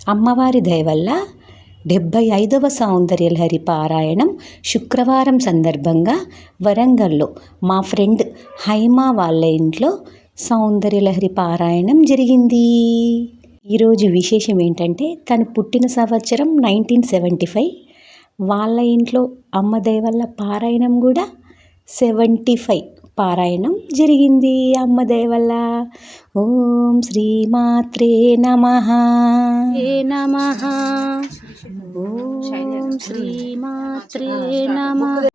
అమ్మవారి దయ వల్ల 75వ సౌందర్యలహరి పారాయణం శుక్రవారం సందర్భంగా వరంగల్లో మా ఫ్రెండ్ హైమా వాళ్ళ ఇంట్లో సౌందర్యలహరి పారాయణం జరిగింది. ఈరోజు విశేషం ఏంటంటే తను పుట్టిన సంవత్సరం 1975. వాళ్ళ ఇంట్లో అమ్మ దయ వల్ల పారాయణం కూడా 75 పారాయణం జరిగింది అమ్మ దయ వల్ల. ఓం శ్రీమాత్రే నమః. ఓం శ్రీమాత్రే నమః.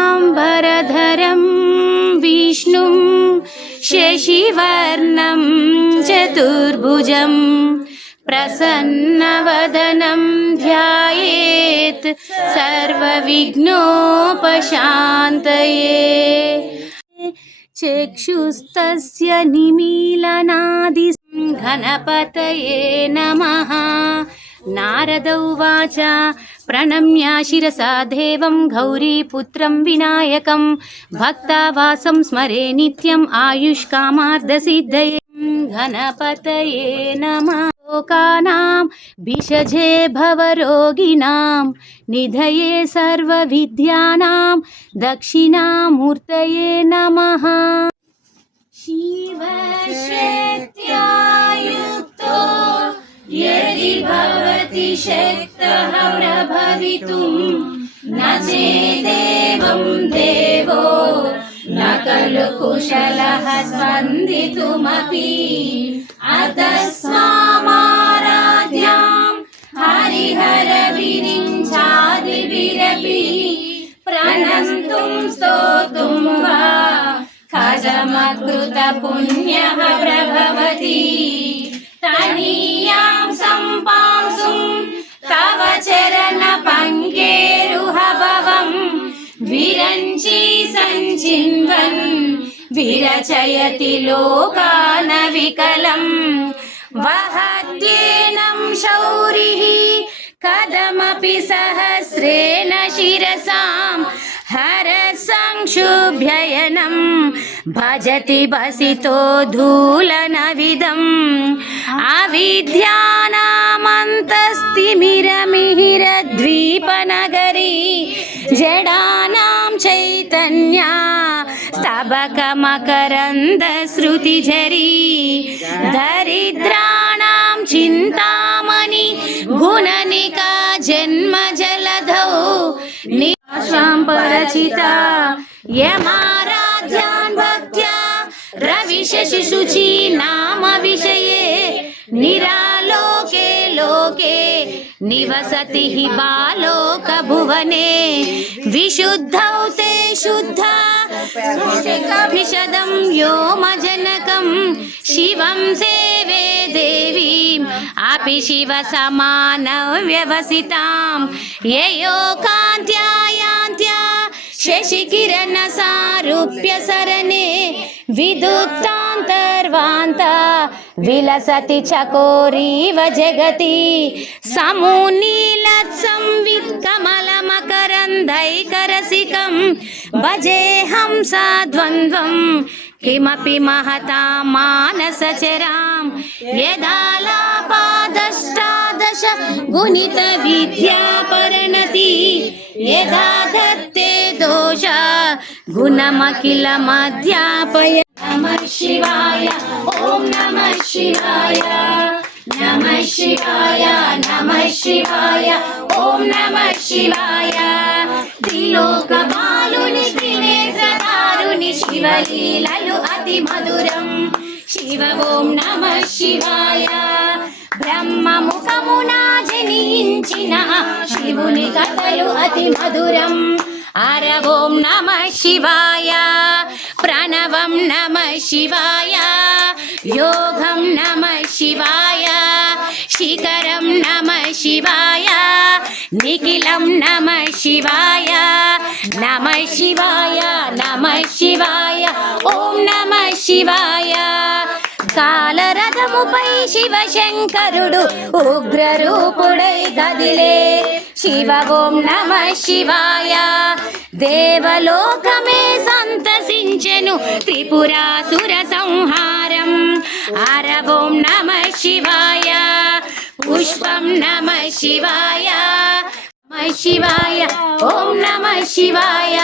శుక్లాంబరధరం విష్ణుం శశివర్ణం చతుర్భుజం ప్రసన్నవదనం ధ్యాయేత్ సర్వవిఘ్నోపశాంతయే. చక్షుస్తస్య నిమీలనాది గణపతయే నమః. నారద ఉవాచ ప్రణమ్య శిరసా దేవం గౌరీపుత్రం వినాయకం భక్తావాసం స్మరే నిత్యం ఆయుష్కామార్థసిద్ధయే. గణపతయే నమః. లోకానాం భిషజే భవరోగిణాం నిధయే సర్వవిద్యానాం దక్షిణామూర్తయే నమః. శివశక్త్యాయుక్తో యది భవతి శక్తః ప్రభవితుం న చేదేవం దేవో న ఖలు కుశలః స్పందితుమపి. అతస్మామారాధ్యాం హరిహర విరించాదిభిరపి ప్రణంతుం స్తోతుం వా ఖజమకృత పుణ్యః ప్రభవతి. తనీయాం సంపాంసుం తవ చరణ పంకేరుహభవం విరంచి సంచిన్వన్ విరచయతి లోకాన వికలం. వహత్యేనం శౌరిః కదమపి సహస్రేణ శిరసాం హర సంక్షుభ్యయనం భజతి బసితో ధూలనవిదం. అవిద్యానామంతస్తిమిరమిహిరద్వీపనగరీ జడానాం చైతన్యా స్తబకమకరందశ్రుతిఝరీ. దరిద్రాణాం చింతామణి గుణనికా జన్మజలధౌ నిశాం పరచితా యమారాధ్యాన్ భక్త్యా రవిశశిశుచి నామ విషయే. నిరాలోకే లోకే నివసతి హి బాలోక భువనే. విశుద్ధౌ తే శుద్ధ స్ఫటికాభిషదం వ్యోమజనకం శివం సేవే దేవీం అపి శివ సమాన వ్యవసితాం. యయోకాంత్యాయాంత్యా శశికిరణ సారూప్య సరణే విదుత్తాంతర్వాంత విలసతి చకోరీవ జగతి. సమూనీలత్సంవిత్ కమలమకరందైకరసికం భజేహం సాద్వంద్వం కిమపి మహతా మానసచరాం. యదాలాపాదష్టాదశ గుణిత విద్యా పరణతి యదా దత్తే దోష గుణమఖిల మధ్యాపయ. నమః శివాయ ఓం నమః శివాయ నమః శివాయ నమః శివాయ ఓం నమః శివాయ. త్రిలోక బాలుని త్రినేత్రధారుని శివలీలలు అతి మధురం. శివ ఓం నమః శివాయ. బ్రహ్మ ముఖమున జనించిన శివుని కథలు అతి మధురం. అర ఓం నమః శివాయ. ప్రణవం నమః శివాయ. యోగం నమః శివాయ. శిఖరం నమః శివాయ. నిఖిలం నమః శివాయ. నమః శివాయ నమః శివాయ ఓం నమః శివాయ. కాలరథముపై శివశంకరుడు ఉగ్రరూపుడై కదిలే. శివ ఓం నమః శివాయ. దేవలోకమే సంతసించే గావించెను త్రిపురాసుర సంహారం. అరవం నమః శివాయ, పుష్పం నమః శివాయ, నమః శివాయ, ఓం నమః శివాయ.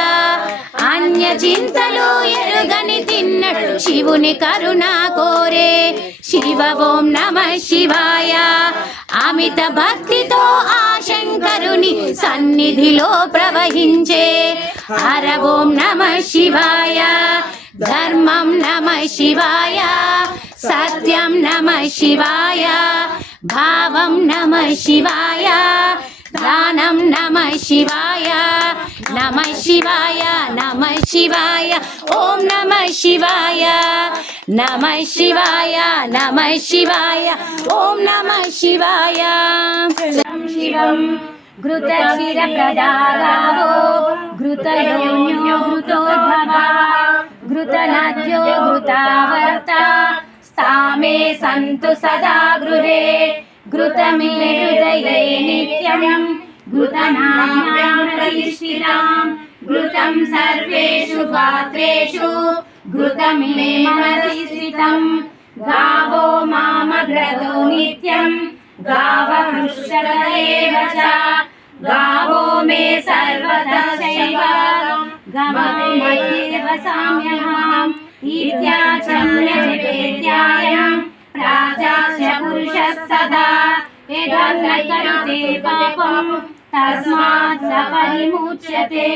అన్య చింతలు ఎరుగని తిన్నడు శివుని కరుణ కోరే శివ ఓం నమః శివాయ. అమిత భక్తితో ఆ శంకరుని సన్నిధిలో ప్రవహించే హర ఓం నమః శివాయ. ధర్మం నమః శివాయ, సత్యం నమః శివాయ, భావం నమః శివాయ, దానం నమః శివాయ, నమః శివాయ, నమః శివాయ, ఓం నమః శివాయ, నమః శివాయ, నమః శివాయ, ఓం నమః శివాయ. శివం ఘృతక్షీర ప్రదాగావో ఘృతయోన్యో ఘృతోద్భవా ఘృతనద్యో ఘృతావర్త స్థామే సంతు సదా గృహే ఘృతమే హృదయే నిత్యం ఘృతనామ్యాం ప్రతిష్ఠితాం ఘృతం సర్వేషు గాత్రేషు ఘృతమే మనసి స్థితం. గావో మామగ్రతో నిత్యం గావః హృష్యతయేవ చ గావో మే సర్వదా చైవ గమయేవ సామ్యహం ఇత్యాచమ్య జపేత్యాయం ప్రాచాస్య పురుషः సదా యదన్యకరుతే పాపం తస్మాత్ స పరిముచ్యతే.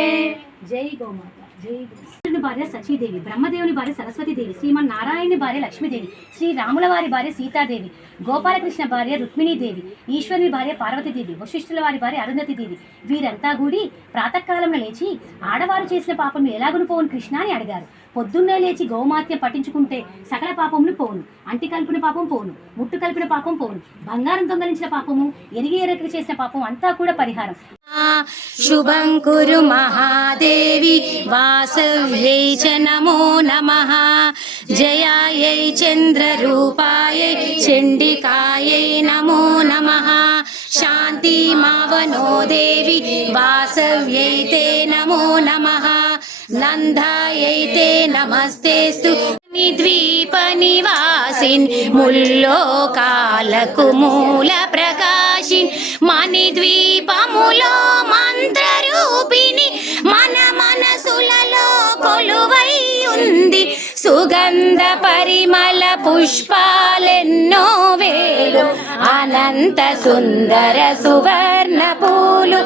జై గోమాత. జై గోమాత. భార్య సచీదేవి, బ్రహ్మదేవుని భార్య సరస్వతీదేవి, శ్రీమన్నారాయణుని భార్య లక్ష్మీదేవి, శ్రీరాముల వారి భార్య సీతాదేవి, గోపాలకృష్ణ భార్య రుక్మిణీదేవి, ఈశ్వరుని భార్య పార్వతీదేవి, వశిష్ఠుల వారి భార్య అరుంధతీదేవి. వీరంతా కూడి ప్రాతకాలంలో లేచి ఆడవారు చేసిన పాపం ఎలాగును పోవును కృష్ణ అని అడిగారు. పొద్దున్నే లేచి గోమాత్యం పఠించుకుంటే సకల పాపములు పోవును. అంటి కలిపిన పాపం పోవును, ముట్టు కలిపిన పాపం పోవును, బంగారం దొంగలించిన పాపము, ఎరిగి ఎరగి చేసిన పాపం అంతా కూడా పరిహారం. శుభం కురు మహాదేవి వాసవ్యై చ నమో నమః. జయాయై చంద్రరూపాయై చండికాయై నమో నమః. శాంతి మావనో దేవి వాసవ్యై తే నమో నమః. నందాయై తే నమస్తేస్తు ద్వీప నివాసిన్ ముల్లోకాలకు మూల ప్రకాశిన్ మణిద్వీపములో మంత్రరూపిణి మన మనసులలో కొలువై ఉంది. సుగంధ పరిమళ పుష్పాలెన్నో వేలు అనంత సుందర సువర్ణ పూలు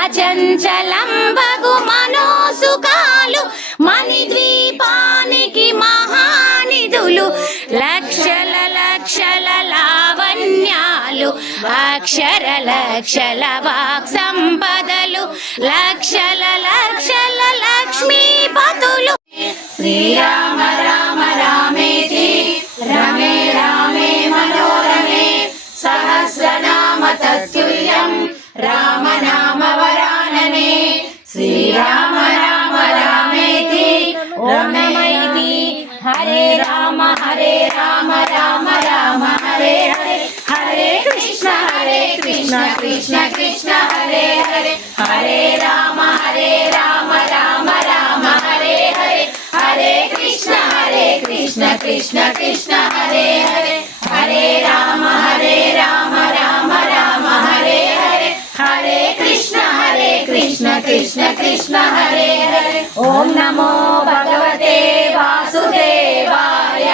అచంచలం వగు మనోసుకాలు మణిద్వీపానికి మహానిధులు లక్షల లక్షల లావణ్యాలు అక్షర లక్షల వాక్ సంపదలు లక్షల లక్షల లక్ష్మీపతులు. శ్రీరామ రామ రామేతి రమే రామే మనోరమే సహస్రనామ తత్తుల్యం రామ నామ వరాననే. శ్రీరామ రామ రామేతి రమేతి హరే రామ రామ రామ హరే హరే హరే కృష్ణ కృష్ణ కృష్ణ హరే హరే హరే రామ రామ రామ హరే హరే హరే కృష్ణ కృష్ణ కృష్ణ హరే హరే హరే రామ రామ రామ హరే హరే హరే కృష్ణ కృష్ణ కృష్ణ హరే హరే. ఓం నమో భగవతే వాసుదేవాయ,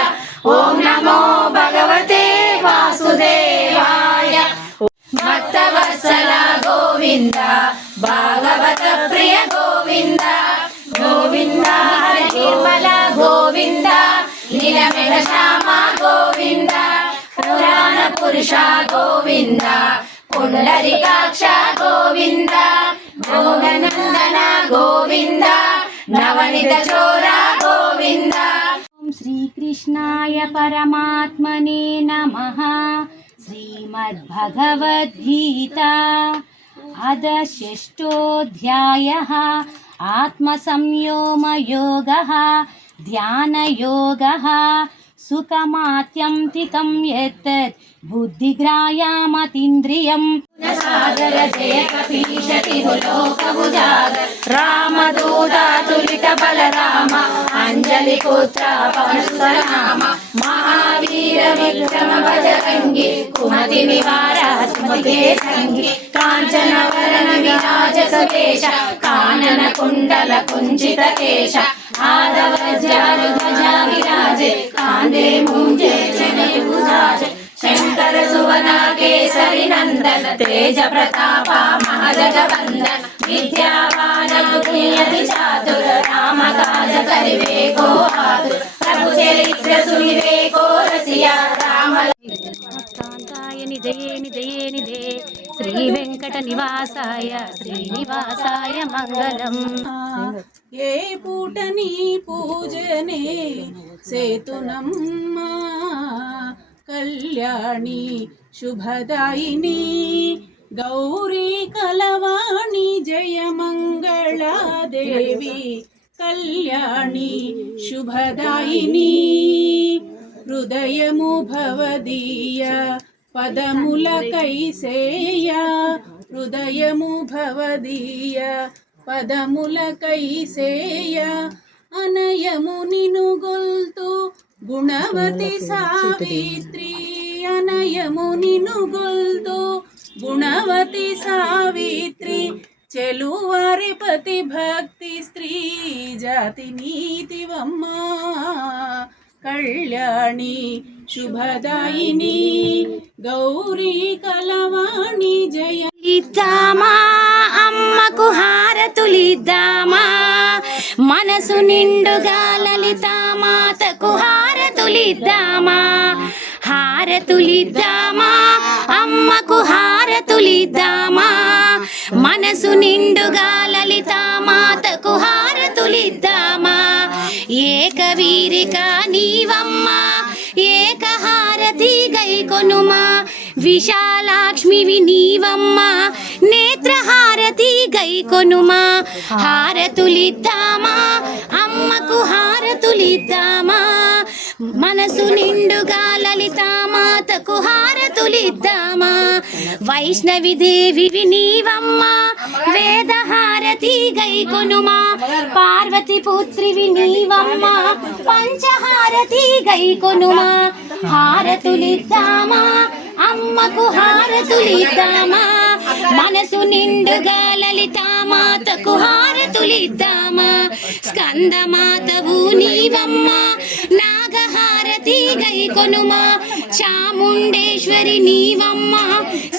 ఓం నమో భగవతే వాసుదేవాయ. భక్తవత్సల గోవింద భాగవత ప్రియ గోవింద గోవింద హరి నిర్మల గోవింద నీలమేఘ శ్యామ గోవింద పురాణ పురుష గోవింద పుండరీకాక్ష గోవింద గోగనందన గోవింద నవనిత చోర గోవింద. ఓం శ్రీకృష్ణాయ పరమాత్మనే నమః. శ్రీమద్భగవద్గీతా అథ షష్ఠోऽధ్యాయः ఆత్మసంయమయోగः ధ్యానయోగः. సుఖమాత్యంతికం యత్తత్ బుద్ధిగ్రాహ్యమతీంద్రియం సాగర జయ కపీశతి లోకముజాగర రామదూతాతులిత బలరామ అంజలి పుత్ర పవనసుతనామ మహావీర విక్రమ బజరంగి కుమతి నివార స్మృతే సంగి కాంచన వరణ విరాజ సువేశ కానన కుండల కుంచిత కేశ ఆదవ జారు ధ్వజ విరాజే కాందే మూంజే జనయుజాజ శంకర సువన కేసరి నందన తేజ ప్రతాప మహాజగవందన విద్యావాన బుద్ధియతి చాతుర రామ కాజ కరివేకో ఆతుర ప్రభు చరిత్ర సునివేకో రసియా రామ నిజయే నిజయే నిజే శ్రీ వెంకట నివాసాయ శ్రీనివాసాయ మంగళం. ఏ పూటని పూజనే సేతునమ్మ కళ్యాణి శుభదాయిని గౌరీ కలవాణి జయ మంగళాదేవి కళ్యాణి శుభదాయిని హృదయము భవదీయ పదముల కైసేయ హృదయము భవదీయ పదముల కైసేయ అనయము నిను గొల్తు గుణవతి సావిత్రి అనయము నిను గొల్తు గుణవతి సావిత్రి చెలువారి పతి భక్తి స్త్రీ జాతి నీతివమ్మ కళ్యాణి శుభదాయిని గౌరీ కలవాణి జయ. ఇద్దామా అమ్మకు హారతులిద్దామా మనసు నిండుగా లలితామాతకు హారతులిద్దామా హారతులిద్దామా అమ్మకు హారతులిద్దామా మనసు నిండుగా లలితామాతకు హారతులిద్దామా ఏకవీరిక నీవమ్మ ఏకహారతి గైకొనుమా విశాలాక్ష్మివి నీవమ్మ నేత్రహారతి గైకొనుమా హారతులిద్దామా అమ్మకు హారతులిద్దామా మనసు నిండుగా లలితామాతకు హారతులిద్దామా వైష్ణవి దేవివి నీవమ్మ వేదహారతి గైకొనుమా పార్వతి పుత్రివి నీవమ్మ పంచహారతి గైకొనుమా హారతులిద్దామా అమ్మకు హారతులిద్దామా మనసు నిండుగా లలితామాతకు హారతులిద్దామా స్కందమాతవు నీవమ్మ నాగహారతి గైకొనుమా చాముండేశ్వరి నీవమ్మ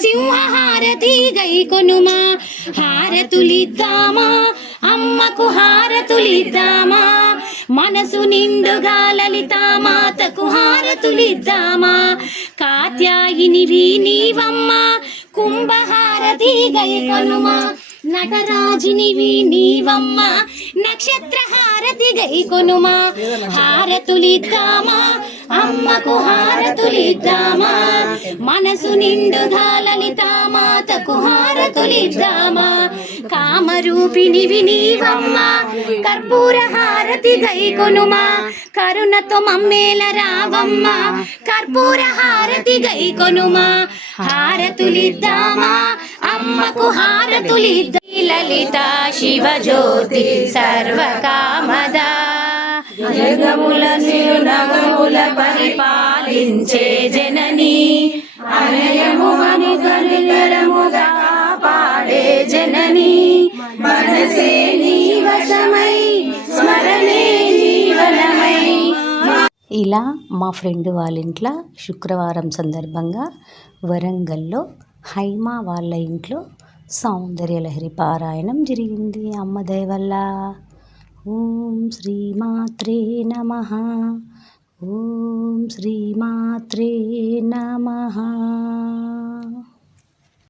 సింహహారతి గైకొనుమా హారతులిద్దామా అమ్మకు హారతులిద్దామా మనసు నిండుగా లలితామాతకు హారతులిద్దామా కాత్యాయినివి నీవమ్మ కుంభహారతి గైకొనుమా నటరాజినివి నీవమ్మ నక్షత్రహారతి గైకొనుమా హారతులిద్దామా అమ్మకు హారతులిద్దామా మనసు నిండుగా లలితామాతకు హారతులిద్దామా కామరూపిణివి నీవమ్మ కర్పూర హారతి గైకొనుమా కరుణతో మమ్మేల రావమ్మ కర్పూర హారతి గైకొనుమా హారతులిద్దామా అమ్మకు హారతులిద్దామా లలిత శివజ్యోతి సర్వకామదా జగముల నగముల పరిపాలించే జనని అనయము అని కనికరముగా కాపాడే జనని మనసే నీ వశమై స్మరణే జీవనమై. ఇలా మా ఫ్రెండ్ వాళ్ళ ఇంట్లో శుక్రవారం సందర్భంగా వరంగల్లో హైమా వాళ్ళ ఇంట్లో సౌందర్యలహరి పారాయణం జరిగింది అమ్మ దయ వల్ల. ఓం శ్రీమాత్రే నమః. ఓం శ్రీమాత్రే నమః.